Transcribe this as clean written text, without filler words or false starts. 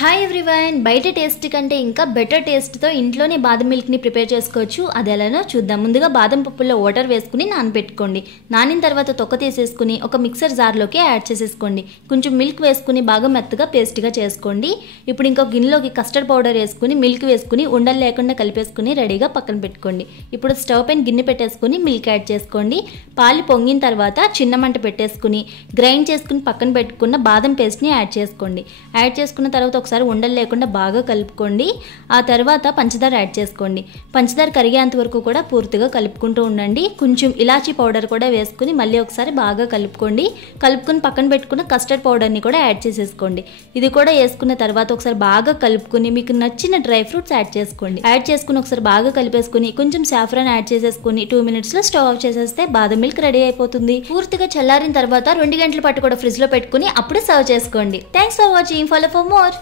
Hi everyone, బయట taste కంటే ఇంకా బెటర్ టేస్ట్తో ఇంట్లోనే బాదం మిల్క్ని ప్రిపేర్ చేసుకోవచ్చు. అది ఎలానో చూద్దాం. ముందుగా బాదం పప్పుల్లో వాటర్ వేసుకుని నానబెట్టుకోండి. నానిన తర్వాత తొక్క తీసేసుకుని ఒక మిక్సర్ జార్లోకి యాడ్ చేసేసుకోండి. కొంచెం మిల్క్ వేసుకుని బాగా మెత్తగా పేస్ట్గా చేసుకోండి. ఇప్పుడు ఇంకొక గిన్నెలోకి కస్టర్డ్ పౌడర్ వేసుకుని మిల్క్ వేసుకుని ఉండలు లేకుండా కలిపేసుకుని రెడీగా పక్కన పెట్టుకోండి. ఇప్పుడు స్టవ్ పైన గిన్నె పెట్టేసుకుని మిల్క్ యాడ్ చేసుకోండి. పాలు పొంగిన తర్వాత చిన్న మంట పెట్టేసుకుని గ్రైండ్ చేసుకుని పక్కన పెట్టుకున్న బాదం పేస్ట్ని యాడ్ చేసుకోండి. యాడ్ చేసుకున్న తర్వాత ఒకసారి ఉండలు లేకుండా బాగా కలుపుకోండి. ఆ తర్వాత పంచదార యాడ్ చేసుకోండి. పంచదార కరిగేంత వరకు కూడా పూర్తిగా కలుపుకుంటూ ఉండండి. కొంచెం ఇలాచీ పౌడర్ కూడా వేసుకుని మళ్ళీ ఒకసారి బాగా కలుపుకోండి. కలుపుకుని పక్కన పెట్టుకున్న కస్టర్డ్ పౌడర్ని కూడా యాడ్ చేసేసుకోండి. ఇది కూడా వేసుకున్న తర్వాత ఒకసారి బాగా కలుపుకుని మీకు నచ్చిన డ్రై ఫ్రూట్స్ యాడ్ చేసుకోండి. యాడ్ చేసుకుని ఒకసారి బాగా కలిపేసుకుని కొంచెం సాఫ్రాన్ యాడ్ చేసేసుకుని 2 minutesలో స్టవ్ ఆఫ్ చేసేస్తే బాదం మిల్క్ రెడీ అయిపోతుంది. పూర్తిగా చల్లారిన తర్వాత 2 గంటల పాటు కూడా ఫ్రిడ్జ్లో పెట్టుకుని అప్పుడే సర్వ్ చేసుకోండి. Thanks for watching. Follow for more.